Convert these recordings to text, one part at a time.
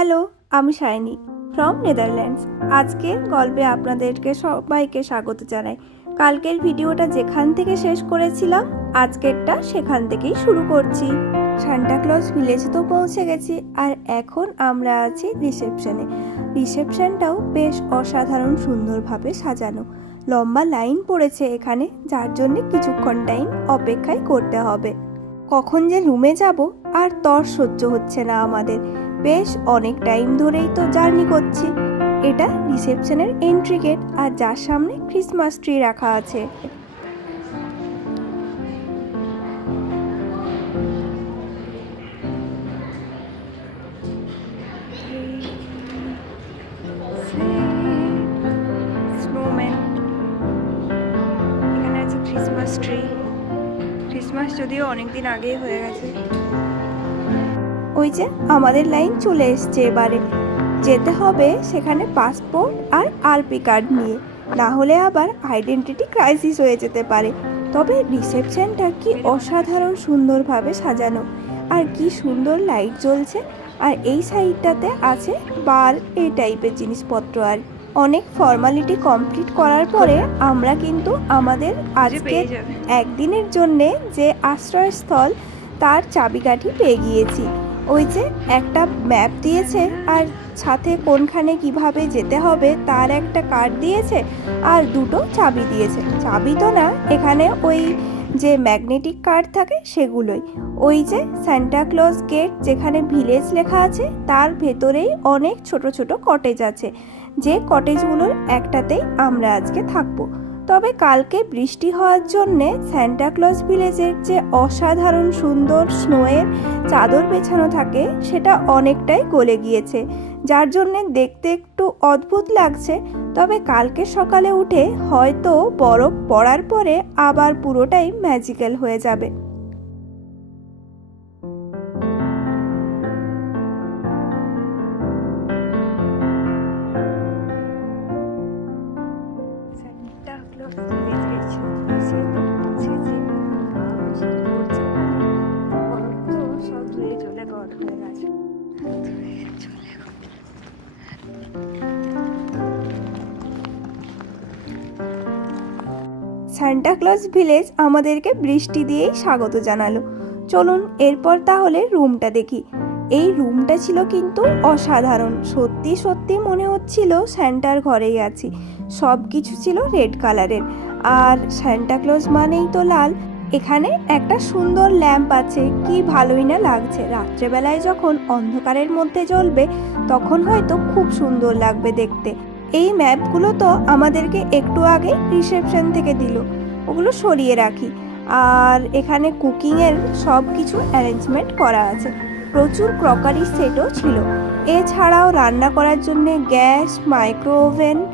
Hello, আমি shiny from Netherlands আজকের গল্পে আপনাদেরকে সবাইকে স্বাগত জানাই। কালকের ভিডিওটা যেখান থেকে শেষ করেছিলাম, আজকেরটা সেখান থেকেই শুরু করছি। সান্টাক্লজ ভিলেজ তো পৌঁছে গেছি, আর এখন আমরা আছি রিসেপশনে। রিসেপশনটাও বেশ অসাধারণ সুন্দরভাবে সাজানো। লম্বা লাইন পড়েছে এখানে, যার জন্য কিছুক্ষণ টাইম অপেক্ষায় করতে হবে। কখন যে রুমে যাব, আর তর সহ্য হচ্ছে না আমাদের। বেশ অনেক টাইম ধরেই তো জার্নি করছি। এটা রিসেপশনের এন্ট্রি গেট আর যার সামনে ক্রিসমাস ট্রি রাখা আছে। ক্রিসমাস ট্রি ক্রিসমাস যদিও অনেক দিন আগেই হয়ে গেছে। ওই যে আমাদের লাইন চলে এসছে এবারে। যেতে হবে সেখানে পাসপোর্ট আর আরপি কার্ড নিয়ে। না হলে আবার আইডেন্টিটি ক্রাইসিস হয়ে যেতে পারে। তবে রিসেপশনটা কি অসাধারণ সুন্দরভাবে সাজানো। আর কি সুন্দর লাইট জ্বলছে। আর এই সাইডটাতে আছে বার এই টাইপের জিনিসপত্র। আর অনেক ফর্মালিটি কমপ্লিট করার পরে আমরা কিন্তু আমাদের আজকে একদিনের জন্যে যে আশ্রয়স্থল তার চাবিকাঠি পেয়ে গিয়েছি। ওই যে একটা ম্যাপ দিয়েছে আর সাথে কোনখানে কীভাবে যেতে হবে তার একটা কার্ড দিয়েছে আর দুটো চাবি দিয়েছে। চাবি তো না, এখানে ওই যে ম্যাগনেটিক কার্ড থাকে সেগুলোই। ওই যে ক্লজ গেট যেখানে ভিলেজ লেখা আছে, তার ভেতরেই অনেক ছোট ছোট কটেজ আছে। যে কটেজগুলোর একটাতেই আমরা আজকে থাকব। তবে কালকে বৃষ্টি হওয়ার জন্যে স্যান্টা ক্লজ ভিলেজের যে অসাধারণ সুন্দর স্নোয়ের চাদর পেছানো থাকে, সেটা অনেকটাই গলে গিয়েছে। যার জন্যে দেখতে একটু অদ্ভুত লাগছে, তবে কালকে সকালে উঠে হয়তো বরফ পড়ার পরে আবার পুরোটাই ম্যাজিক্যাল হয়ে যাবে। সান্টা ক্লজ ভিলেজ আমাদেরকে বৃষ্টি দিয়েই স্বাগত জানালো। চলুন এরপর তাহলে রুমটা দেখি। এই রুমটা ছিল কিন্তু অসাধারণ। সত্যি সত্যি মনে হচ্ছিল স্যান্টার ঘরেই আছি। সব কিছু ছিল রেড কালারের। আর স্যান্টাক্লজ মানেই তো লাল। এখানে একটা সুন্দর ল্যাম্প আছে। কি ভালোই না লাগছে। রাত্রেবেলায় যখন অন্ধকারের মধ্যে জ্বলবে, তখন হয়তো খুব সুন্দর লাগবে দেখতে। এই ম্যাপগুলো তো আমাদেরকে একটু আগে রিসেপশন থেকে দিল। ওগুলো সরিয়ে রাখি। আর এখানে কুকিংয়ের সব কিছু অ্যারেঞ্জমেন্ট করা আছে। প্রচুর ক্রকারি সেটও ছিল। এছাড়াও রান্না করার জন্যে গ্যাস মাইক্রো ওভেন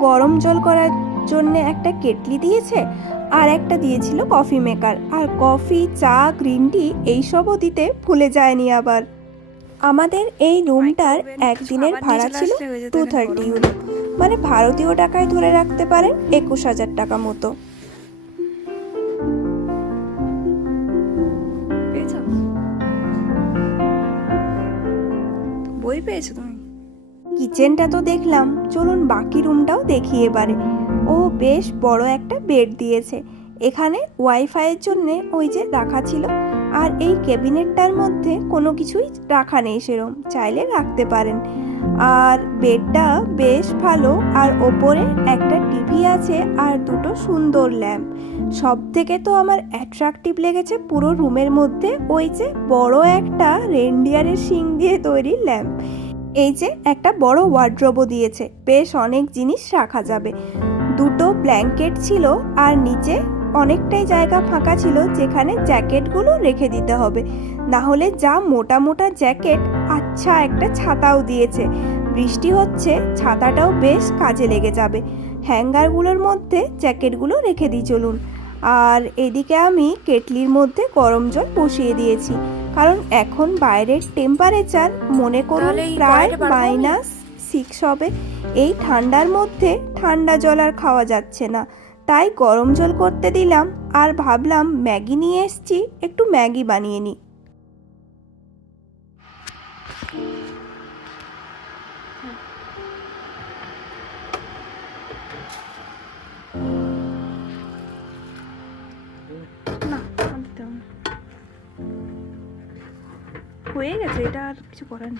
গরম জল করার জন্য একটা কেটলি দিয়েছে, আর একটা দিয়েছিল কফি মেকার। আর কফি, চা, গ্রিন টি, এইসবও দিতে ভুলে যায়নি আবার। আমাদের এই রুমটার একদিনের ভাড়া ছিল টু থার্টি ইউরো মানে ভারতীয় টাকায় ধরে রাখতে পারেন একুশ হাজার টাকা মতো। বই পেয়েছ তুমি? কিচেনটা তো দেখলাম চলুন বাকি রুমটাও দেখি এবারে। ও বেশ বড় একটা বেড দিয়েছে। এখানে ওয়াইফাইয়ের জন্যে ওই যে রাখা ছিল। আর এই ক্যাবিনেটটার মধ্যে কোনো কিছুই রাখা নেই সেরম, চাইলে রাখতে পারেন। আর বেডটা বেশ ভালো, আর ওপরে একটা টিভি আছে আর দুটো সুন্দর ল্যাম্প। সব থেকে তো আমার অ্যাট্রাকটিভ লেগেছে পুরো রুমের মধ্যে ওই যে বড় একটা রেন্ডিয়ারের শিং দিয়ে তৈরি ল্যাম্প। এই যে একটা বড় ওয়ার্ড্রোবও দিয়েছে, বেশ অনেক জিনিস রাখা যাবে। দুটো ব্ল্যাঙ্কেট ছিল আর নিচে অনেকটাই জায়গা ফাঁকা ছিল যেখানে জ্যাকেটগুলো রেখে দিতে হবে। না হলে যা মোটা মোটা জ্যাকেট আচ্ছা একটা ছাতাও দিয়েছে। বৃষ্টি হচ্ছে ছাতাটাও বেশ কাজে লেগে যাবে। হ্যাঙ্গারগুলোর মধ্যে জ্যাকেটগুলো রেখে দিই চলুন। আর এদিকে আমি কেটলির মধ্যে গরম জল বসিয়ে দিয়েছি। কারণ এখন বাইরের টেম্পারেচার মনে করুন প্রায়। মাইনাস সিক্স হবে। এই ঠান্ডার মধ্যে ঠান্ডা জল আর খাওয়া যাচ্ছে না। তাই গরম জল করতে দিলাম আর ভাবলাম ম্যাগি নিয়ে এসছি একটু ম্যাগি বানিয়ে নিই। হয়ে গেছে এটা আর কিছু করার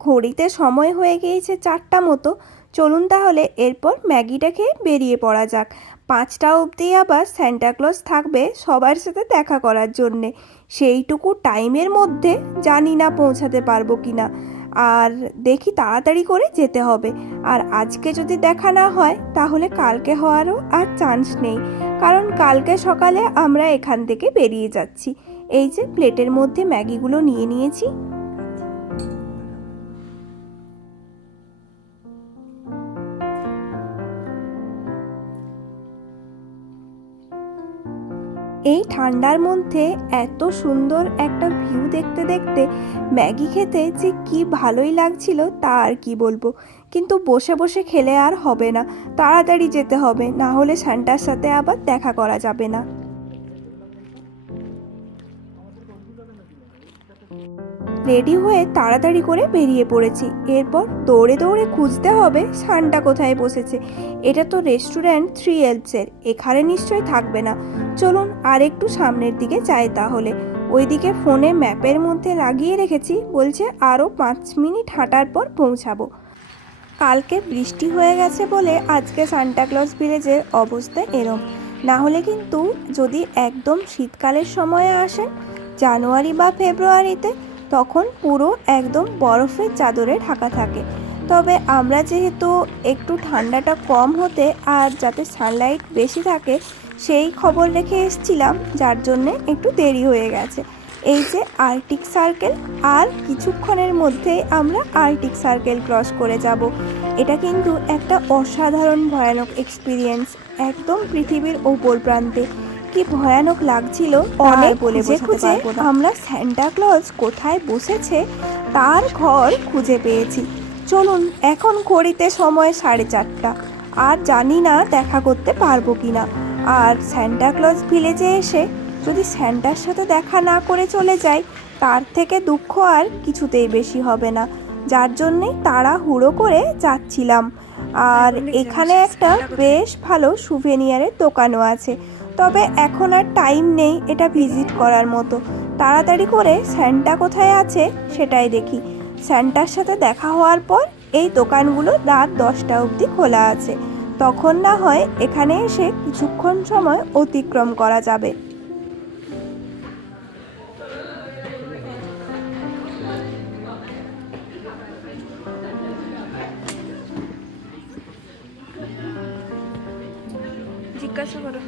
ঘড়িতে সময় হয়ে গিয়েছে চারটা মতো চলুন তাহলে এরপর ম্যাগিটা খেয়ে বেরিয়ে পড়া যাক। পাঁচটা অবধি আবার স্যান্টাক্লজ থাকবে সবার সাথে দেখা করার জন্যে। সেইটুকু টাইমের মধ্যে জানি না পৌঁছাতে পারব কি না আর দেখি তাড়াতাড়ি করে যেতে হবে। আর আজকে যদি দেখা না হয়, তাহলে কালকে হওয়ারও আর চান্স নেই। কারণ কালকে সকালে আমরা এখান থেকে বেরিয়ে যাচ্ছি। এই যে প্লেটের মধ্যে ম্যাগিগুলো নিয়ে নিয়েছি। এই ঠান্ডার মধ্যে এত সুন্দর একটা ভিউ দেখতে দেখতে ম্যাগি খেতে যে কি ভালোই লাগছিল তা আর কি বলব। কিন্তু বসে বসে খেলে আর হবে না। তাড়াতাড়ি যেতে হবে, না হলে স্যান্টার সাথে আবার দেখা করা যাবে না। রেডি হয়ে তাড়াতাড়ি করে বেরিয়ে পড়েছি। এরপর দৌড়ে দৌড়ে খুঁজতে হবে সানটা কোথায় বসেছে। এটা তো রেস্টুরেন্ট থ্রি এলসের এখানে নিশ্চয়ই থাকবে না। চলুন আর একটু সামনের দিকে যাই তাহলে। ওইদিকে ফোনে ম্যাপের মধ্যে লাগিয়ে রেখেছি, বলছে আরও পাঁচ মিনিট হাঁটার পর পৌঁছাবো। কালকে বৃষ্টি হয়ে গেছে বলে আজকে সান্টাক্লজ ভিলেজের অবস্থা এরম। না হলে কিন্তু যদি একদম শীতকালের সময়ে আসেন, জানুয়ারি বা ফেব্রুয়ারিতে তখন পুরো একদম বরফের চাদরে ঢাকা থাকে। তবে আমরা যেহেতু একটু ঠান্ডাটা কম হতে আর যাতে সানলাইট বেশি থাকে, সেই খবর রেখে এসছিলাম, যার জন্যে একটু দেরি হয়ে গেছে। এই যে আর্টিক সার্কেল আর কিছুক্ষণের মধ্যেই আমরা আর্টিক সার্কেল ক্রস করে যাব। এটা কিন্তু একটা অসাধারণ ভয়ানক এক্সপিরিয়েন্স একদম পৃথিবীর ওপর প্রান্তে। কি ভয়ানক লাগছিল অনেক বলে না। আমরা স্যান্টা ক্লজ কোথায় বসেছে তার ঘর খুঁজে পেয়েছি। চলুন এখন ঘড়িতে সময় সাড়ে চারটা। আর জানি না দেখা করতে পারব কিনা। আর স্যান্টা ক্লজ ভিলেজে এসে যদি স্যান্টার সাথে দেখা না করে চলে যাই তার থেকে দুঃখ আর কিছুতেই বেশি হবে না। যার জন্যে তারা হুড়ো করে যাচ্ছিলাম। আর এখানে একটা বেশ ভালো সুভেনিয়ারের দোকানও আছে। তবে এখন আর টাইম নেই এটা ভিজিট করার মতো। তাড়াতাড়ি করে স্যান্টা কোথায় আছে সেটাই দেখি। স্যান্টার সাথে দেখা হওয়ার পর এই দোকানগুলো রাত দশটা অবধি খোলা আছে। তখন না হয় এখানে এসে কিছুক্ষণ সময় অতিক্রম করা যাবে। জিজ্ঞাসা করো।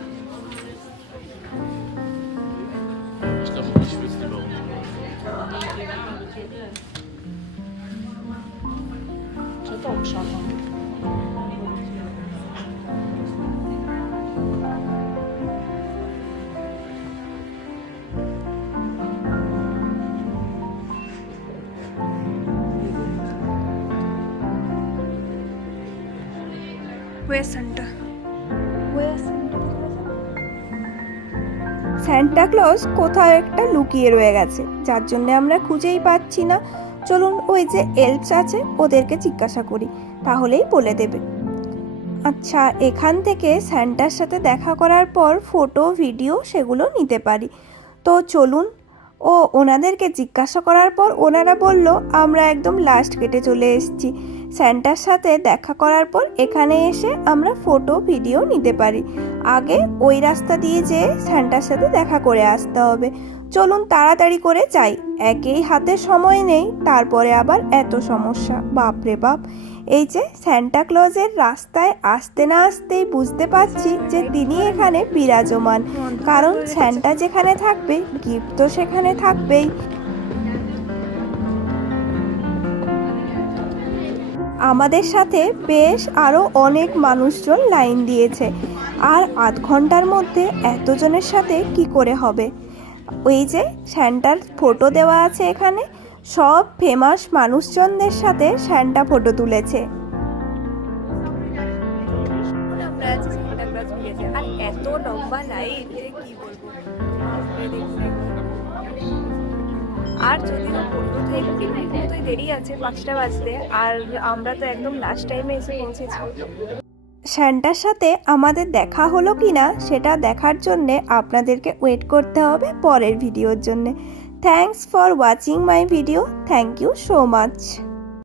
সানটা ক্লজ কোথাও একটা লুকিয়ে রয়ে গেছে। যার জন্য আমরা খুঁজেই পাচ্ছি না। চলুন ওই যে এলপস আছে, ওদেরকে জিজ্ঞাসা করি। তাহলেই বলে দেবে। আচ্ছা এখান থেকে স্যান্টার সাথে দেখা করার পর ফটো ভিডিও সেগুলো নিতে পারি। তো চলুন ও ওনাদেরকে জিজ্ঞাসা করার পর ওনারা বলল, আমরা একদম লাস্ট গেটে চলে এসেছি। স্যান্টার সাথে দেখা করার পর এখানে এসে আমরা ফটো ভিডিও নিতে পারি। আগে ওই রাস্তা দিয়ে যেয়ে স্যান্টার সাথে দেখা করে আসতে হবে। চলুন তাড়াতাড়ি করে যাই। একেই হাতে সময় নেই, তারপরে আবার এত সমস্যা। বাপরে বাপ, এই যে স্যান্টা ক্লজের রাস্তায় আসতে না আসতেই বুঝতে পারছি যে তিনি এখানে বিরাজমান। কারণ স্যান্টা যেখানে থাকবে গিফট তো সেখানে থাকবেই। আমাদের সাথে বেশ আরও অনেক মানুষজন লাইন দিয়েছে। আর আধ ঘণ্টার মধ্যে এতজনের সাথে কি করে হবে? ওই যে স্যান্টার ফটো দেওয়া আছে এখানে, সব ফেমাস মানুষজনদের সাথে স্যান্টা ফটো তুলেছে। আর এত কি আর দেরি আছে, পাঁচটা বাজতে, আর আমরা তো একদম লাস্ট টাইমে এসে পৌঁছেছি। স্যান্টার সাথে আমাদের দেখা হলো কি না, সেটা দেখার জন্যে আপনাদেরকে ওয়েট করতে হবে পরের ভিডিওর জন্যে। Thanks for watching my video thank you so much